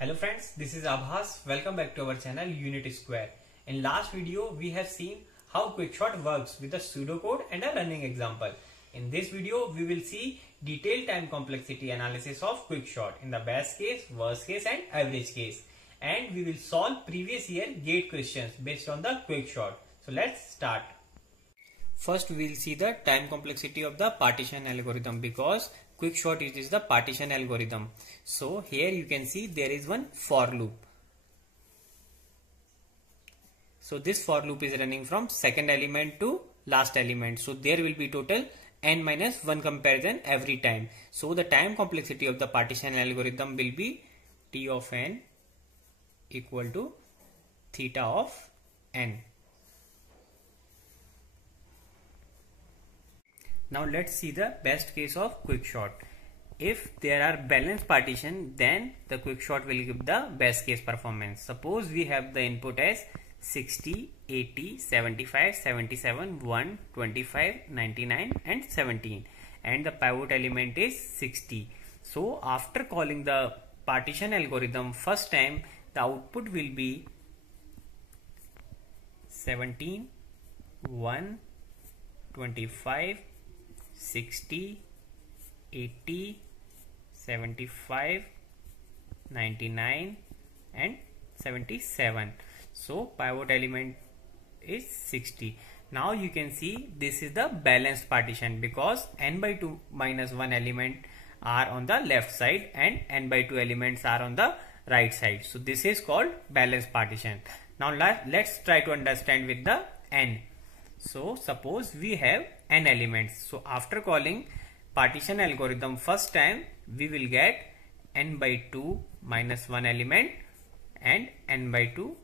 Hello friends, this is Abhas. Welcome back to our channel Unit Square. In last video, we have seen how Quickshot works with a pseudocode and a running example. In this video, we will see detailed time complexity analysis of Quickshot in the best case, worst case and average case. And we will solve previous year GATE questions based on the Quickshot. So let's start. First, we will see the time complexity of the partition algorithm because Quickshot is the partition algorithm. So here you can see there is one for loop. So this for loop is running from second element to last element. So there will be total n minus 1 comparison every time. So the time complexity of the partition algorithm will be T of n equal to theta of n. Now let's see the best case of Quickshot. If there are balanced partition, then the Quickshot will give the best case performance. Suppose we have the input as 60, 80, 75, 77, 1, 25, 99 and 17 and the pivot element is 60. So after calling the partition algorithm first time, the output will be 17, 1, 25, 60, 80, 75, 99 and 77. So pivot element is 60. Now you can see this is the balanced partition because n by 2 minus 1 element are on the left side and n by 2 elements are on the right side. So this is called balanced partition. Now let's try to understand with the n. So suppose we have n elements. So after calling partition algorithm first time, we will get n by 2 minus 1 element and n by 2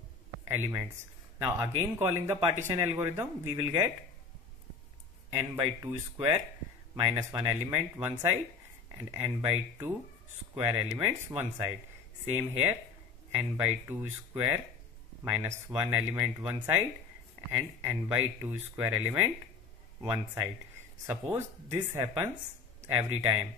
elements. Now again calling the partition algorithm, we will get n by 2 square minus 1 element one side and n by 2 square elements one side. Same here, n by 2 square minus 1 element one side and n by 2 square element one side. Suppose this happens every time.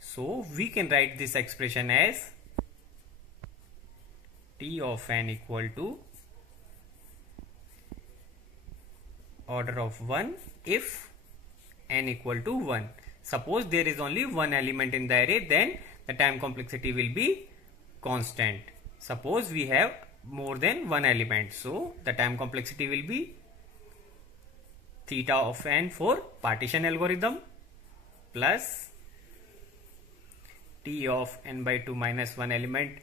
So we can write this expression as T of n equal to order of 1 if n equal to 1. Suppose there is only one element in the array, then the time complexity will be constant. Suppose we have more than one element, so the time complexity will be theta of n for partition algorithm plus T of n by 2 minus 1 element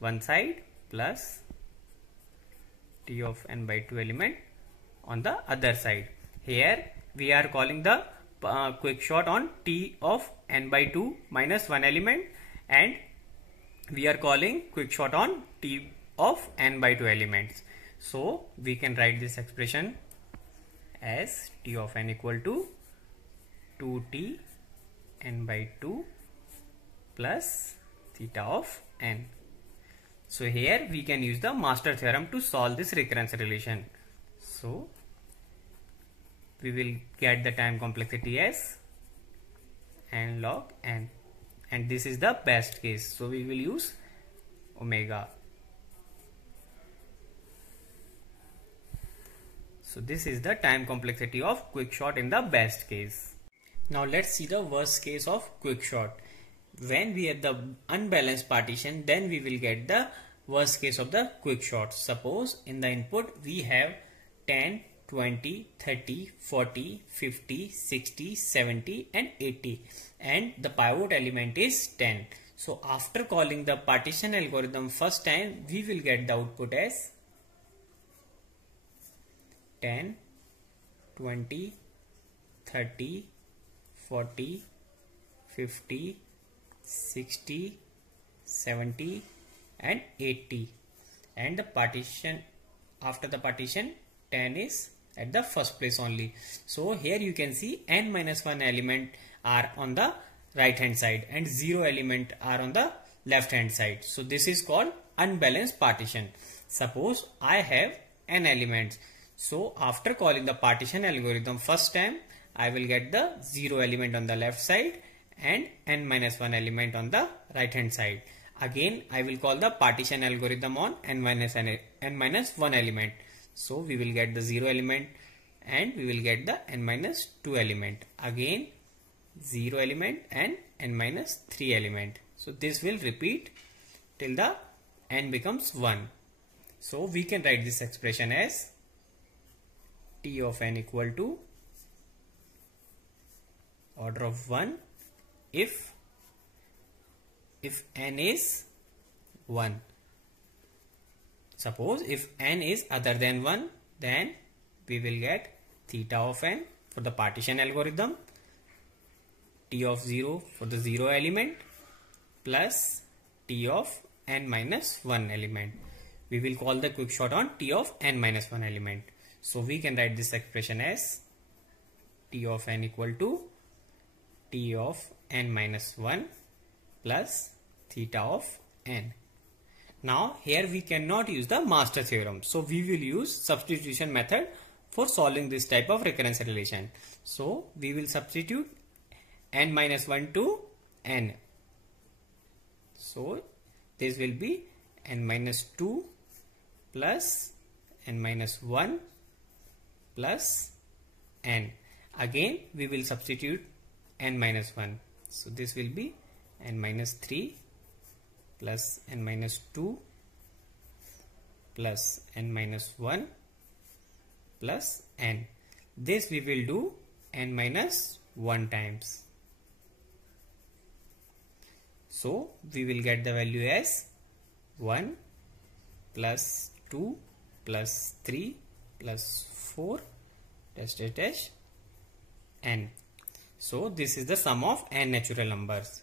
one side plus T of n by 2 element on the other side. Here we are calling the Quickshot on T of n by 2 minus 1 element and we are calling Quickshot on T of n by 2 elements. So we can write this expression as T of n equal to 2T n by 2 plus theta of n. So here we can use the master theorem to solve this recurrence relation. So we will get the time complexity as n log n and this is the best case. So we will use omega. So this is the time complexity of Quickshot in the best case. Now let's see the worst case of Quickshot. When we have the unbalanced partition, then we will get the worst case of the Quickshot. Suppose in the input we have 10, 20, 30, 40, 50, 60, 70 and 80 and the pivot element is 10. So after calling the partition algorithm first time, we will get the output as 10, 20, 30, 40, 50, 60, 70 and 80 and the partition after the partition 10 is at the first place only. So here you can see n minus 1 element are on the right hand side and 0 element are on the left hand side. So this is called unbalanced partition. Suppose I have n elements. So after calling the partition algorithm first time, I will get the 0 element on the left side and n minus 1 element on the right hand side. Again, I will call the partition algorithm on n minus 1 element. So we will get the 0 element and we will get the n minus 2 element. Again 0 element and n minus 3 element. So this will repeat till the n becomes 1. So we can write this expression as T of n equal to order of 1 if n is 1. Suppose if n is other than 1, then we will get theta of n for the partition algorithm, T of 0 for the 0 element plus T of n minus 1 element. We will call the quick short on T of n minus 1 element. So we can write this expression as T of n equal to T of n minus 1 plus theta of n. Now here we cannot use the master theorem. So we will use substitution method for solving this type of recurrence relation. So we will substitute n minus 1 to n. So this will be n minus 2 plus n minus 1 plus n. Again we will substitute n minus 1. So this will be n minus 3 plus n minus 2 plus n minus 1 plus n. This we will do n minus 1 times. So we will get the value as 1 plus 2 plus 3 plus 4 dash n. So this is the sum of n natural numbers.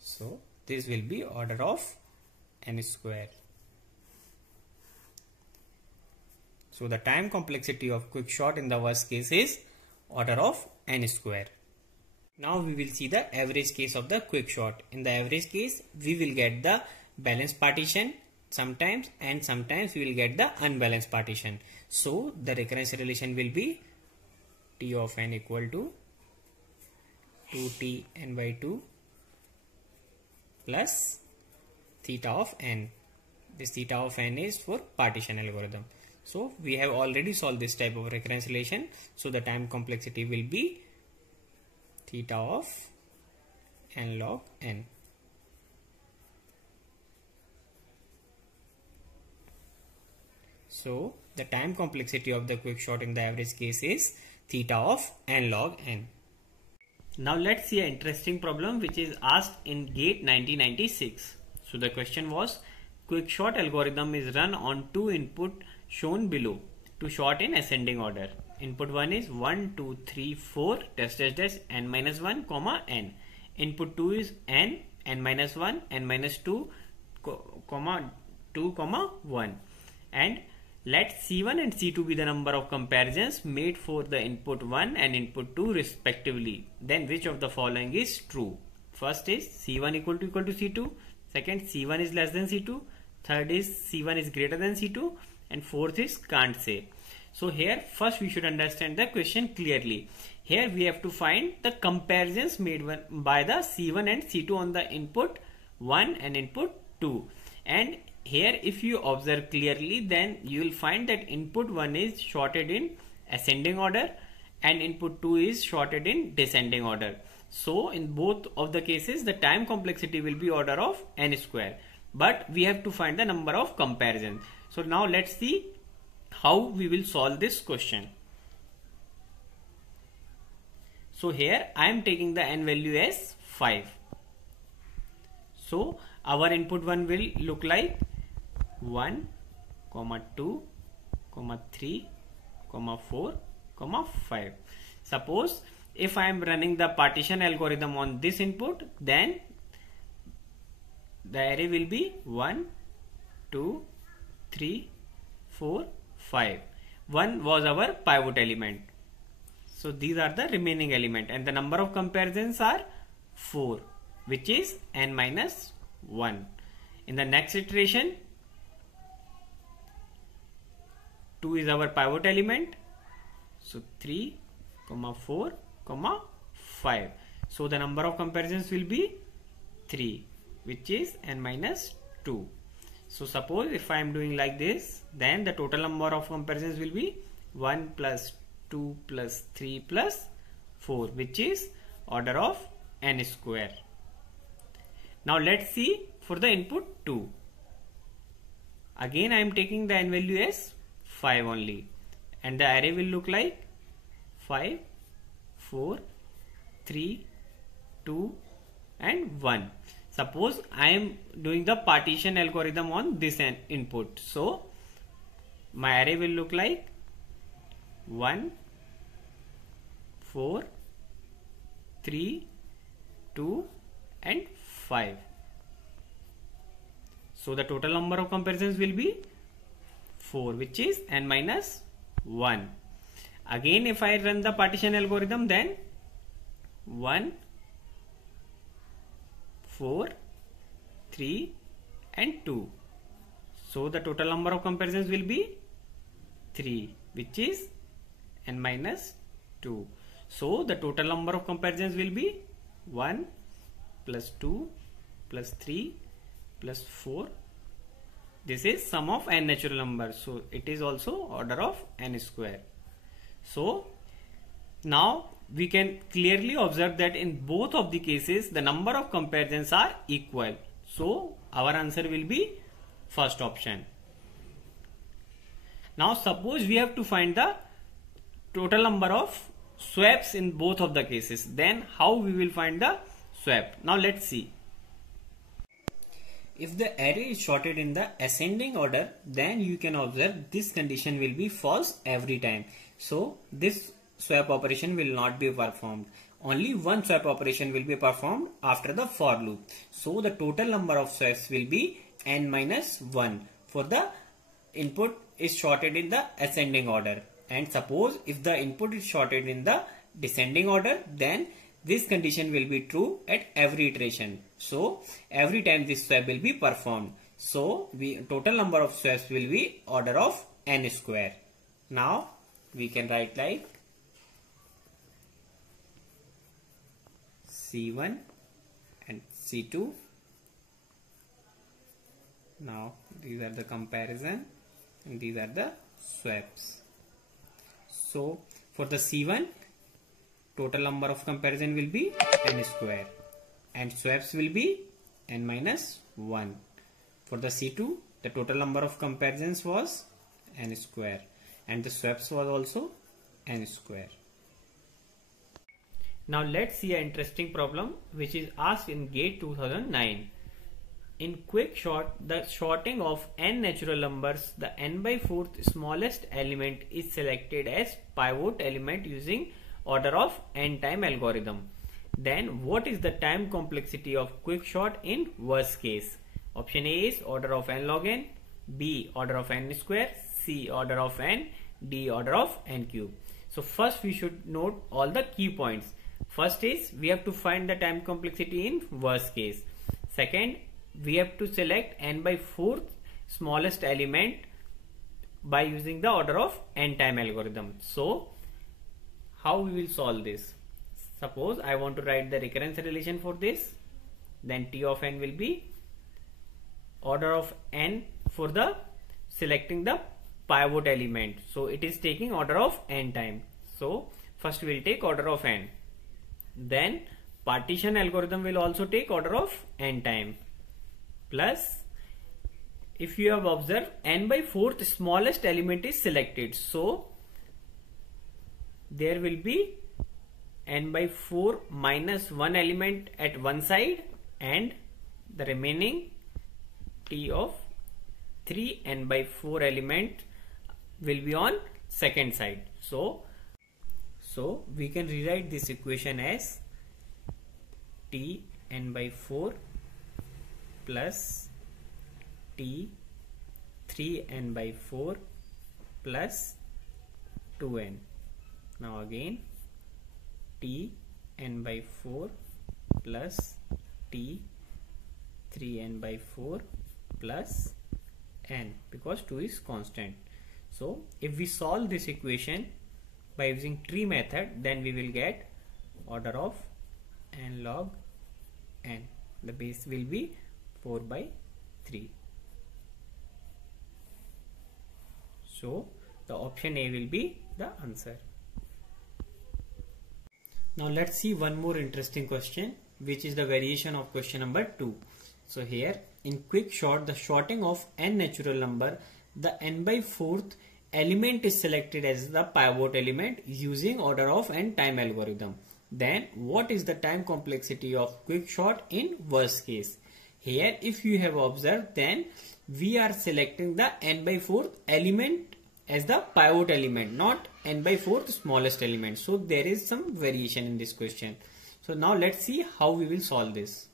So this will be order of n square. So the time complexity of quick short in the worst case is order of n square. Now we will see the average case of the quick short. In the average case, we will get the balanced partition sometimes and sometimes we will get the unbalanced partition. So the recurrence relation will be T of n equal to 2t n by 2 plus theta of n. This theta of n is for partition algorithm. So we have already solved this type of recurrence relation. So the time complexity will be theta of n log n. So the time complexity of the quick short in the average case is theta of n log n. Now let's see an interesting problem which is asked in GATE 1996. So the question was, quick short algorithm is run on two input shown below to short in ascending order. Input 1 is 1, 2, 3, 4 dash n minus 1 comma n. Input 2 is n minus 1, n minus 2 comma 2 comma 1. And let C1 and C2 be the number of comparisons made for the input 1 and input 2 respectively. Then which of the following is true? First is C1 equal to C2. Second, C1 is less than C2. Third is C1 is greater than C2. And fourth is can't say. So here first we should understand the question clearly. Here we have to find the comparisons made by the C1 and C2 on the input 1 and input 2. And here if you observe clearly, then you will find that input 1 is shorted in ascending order and input 2 is shorted in descending order. So in both of the cases the time complexity will be order of n square. But we have to find the number of comparisons. So now let's see how we will solve this question. So here I am taking the n value as 5. So our input 1 will look like 1, 2, 3, 4, 5. Suppose if I am running the partition algorithm on this input, then the array will be 1, 2, 3, 4, 5. 1 was our pivot element. So these are the remaining element and the number of comparisons are 4, which is n minus 1. In the next iteration, 2 is our pivot element. So 3, 4, comma 5. So the number of comparisons will be 3, which is n minus 2. So suppose if I am doing like this, then the total number of comparisons will be 1 plus 2 plus 3 plus 4, which is order of n square. Now let's see for the input 2. Again I am taking the n value as 5 only, and the array will look like 5, 4, 3, 2 and 1. Suppose I am doing the partition algorithm on this input. So my array will look like 1, 4, 3, 2 and 5. So the total number of comparisons will be 4, which is n minus 1. Again if I run the partition algorithm, then 1, 4, 3 and 2. So the total number of comparisons will be 3, which is n minus 2. So the total number of comparisons will be 1 plus 2 plus 3 plus 4. This is sum of n natural numbers, so it is also order of n square. So now we can clearly observe that in both of the cases the number of comparisons are equal. So our answer will be first option. Now suppose we have to find the total number of swaps in both of the cases, then how we will find the swap? Now let's see. If the array is sorted in the ascending order, then you can observe this condition will be false every time. So this swap operation will not be performed. Only one swap operation will be performed after the for loop. So the total number of swaps will be n minus 1 for the input is sorted in the ascending order. And suppose if the input is sorted in the descending order, then this condition will be true at every iteration. So every time this swap will be performed. So total number of swaps will be order of n square. Now we can write like C1 and C2. Now these are the comparison and these are the swaps. So for the C1, total number of comparison will be n square and swaps will be n minus 1. For the C2, the total number of comparisons was n square and the swaps was also n square. Now let's see an interesting problem which is asked in GATE 2009. In quick sort, the sorting of n natural numbers, the n by 4th smallest element is selected as pivot element using order of n time algorithm. Then what is the time complexity of quick sort in worst case? Option A is order of n log n, B order of n square, C order of n, D order of n cube. So first we should note all the key points. First is we have to find the time complexity in worst case. Second, we have to select n by 4th smallest element by using the order of n time algorithm. So how we will solve this? Suppose I want to write the recurrence relation for this, then T of n will be order of n for the selecting the pivot element. So it is taking order of n time. So first we will take order of n. Then partition algorithm will also take order of n time. Plus, if you have observed, n by 4th smallest element is selected. So there will be n by 4 minus 1 element at one side and the remaining T of 3 n by 4 element will be on second side. So we can rewrite this equation as T n by 4 plus T 3n by 4 plus 2n. Now again T n by 4 plus T 3n by 4 plus n, because 2 is constant. So if we solve this equation by using tree method, then we will get order of n log n. The base will be 4 by 3. So the option A will be the answer. Now let's see one more interesting question, which is the variation of question number 2. So here in quick sort, the sorting of n natural number, the n by 4th element is selected as the pivot element using order of n time algorithm. Then what is the time complexity of quick sort in worst case? Here if you have observed, then we are selecting the n by 4th element as the pivot element, not n by 4th smallest element. So there is some variation in this question. So now let's see how we will solve this.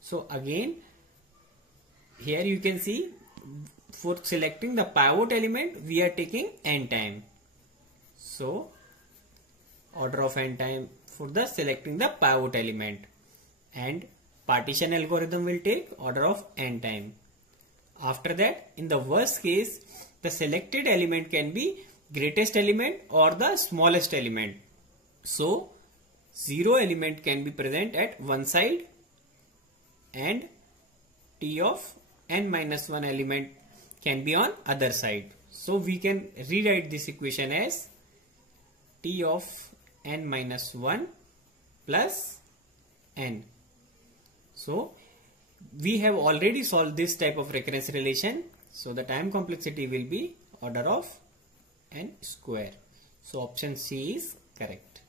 So again, here you can see for selecting the pivot element, we are taking n time. So order of n time for the selecting the pivot element, and partition algorithm will take order of n time. After that, in the worst case, the selected element can be greatest element or the smallest element. So 0 element can be present at one side and t of n minus 1 element can be on other side. So we can rewrite this equation as t of n minus 1 plus n. So we have already solved this type of recurrence relation. So the time complexity will be order of n square. So option C is correct.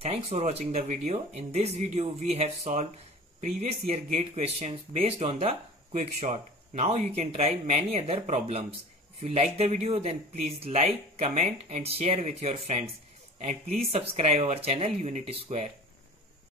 Thanks for watching the video. In this video we have solved previous year GATE questions based on the quick sort. Now you can try many other problems. If you like the video, then please like, comment and share with your friends. And please subscribe our channel Unity Square.